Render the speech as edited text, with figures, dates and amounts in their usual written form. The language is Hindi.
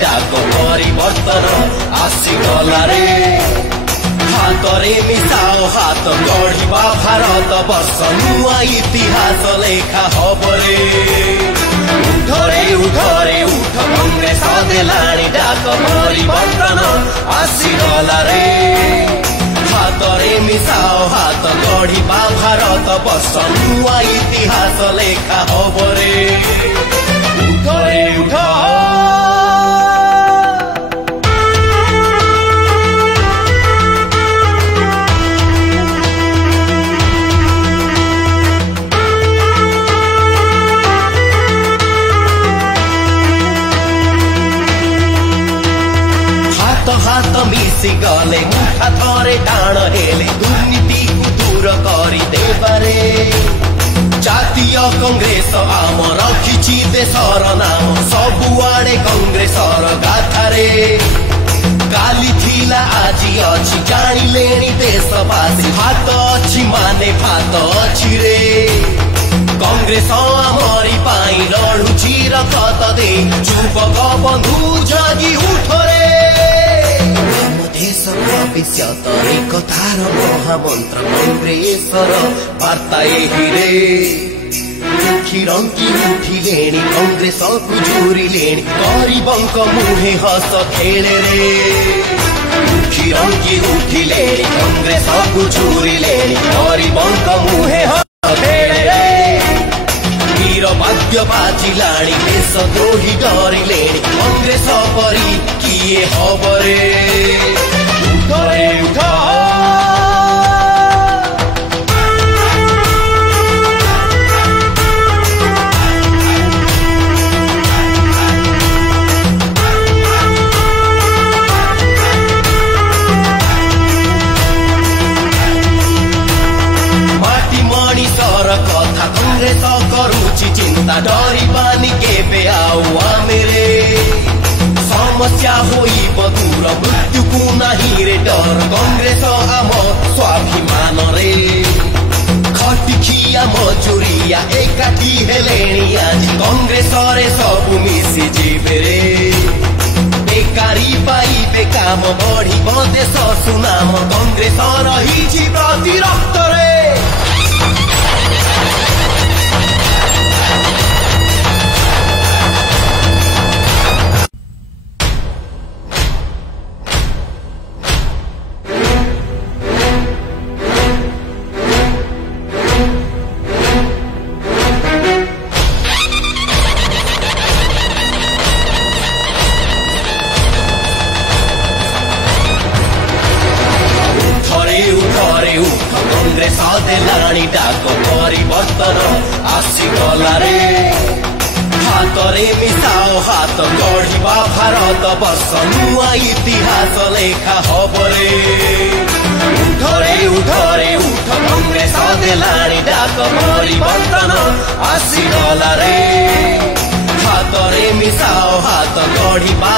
डाक परिवर्तन आसीगला रे हातरे मिसाओ हात गढ़िबा भारत वर्ष नुआ इतिहास लेखा हबरे उठरे उठ कांग्रेस देलाणी डाक परिवर्तन आसीगला रे हातरे मिसाओ हात गढ़िबा भारत वर्ष नुआ इतिहास लेखा हबरे उठरे उठ हात मिसी गले मुठा थरे टाण हेले दुर्नीति दूर करी देबारे जातीय कांग्रेस आम रखिछि देशर नाम सबुआडे कांग्रेसर गाथारे काली थिला आजी अछि जानिलेनी देशवासी हात अछि माने भात अछि रे कांग्रेस आमरी पाई लडुछि रक्त दे युवक बंधु जागी उठरे भविष्यत एकतार महामंत्र कांग्रेसर वार्ता एही रे दुखीरंकी उठिलेणी कांग्रेस को जोरिलेणी गरीबंक मुहे हस खेले रे दुखीरंकी उठिलेणी कांग्रेस को जोरिलेणी गरीबंक मुहे हस खेले रे वीर वाद्य बाजिलाणी देशद्रोही डरिलेणी कांग्रेस परी किए हबरे उठरे उठ माटी मणिसर कथा कांग्रेस करुछि चिंता डरी पानी केबे आउ आमेरे समस्या होइब दूर मृत्यु को नहीं रे डर कांग्रेस आम स्वाभिमान रे खटिखिया मजूरिया एकाठी हेलेणी आज कांग्रेस रे सब मिसी जीवे रे बेकारी पाइबे काम बढ़िब देश सुनाम कांग्रेस रहिछि प्रति रक्त रे कांग्रेस देलाणी डाक परिवर्तन आसीगला रे हातरे मिसाओ हात गढ़िबा भारत वर्ष नुआ इतिहास लेखा हबरे उठरे उठ कांग्रेस देलाणी डाक परिवर्तन आसीगला रे हातरे मिसाओ हात गढ़िबा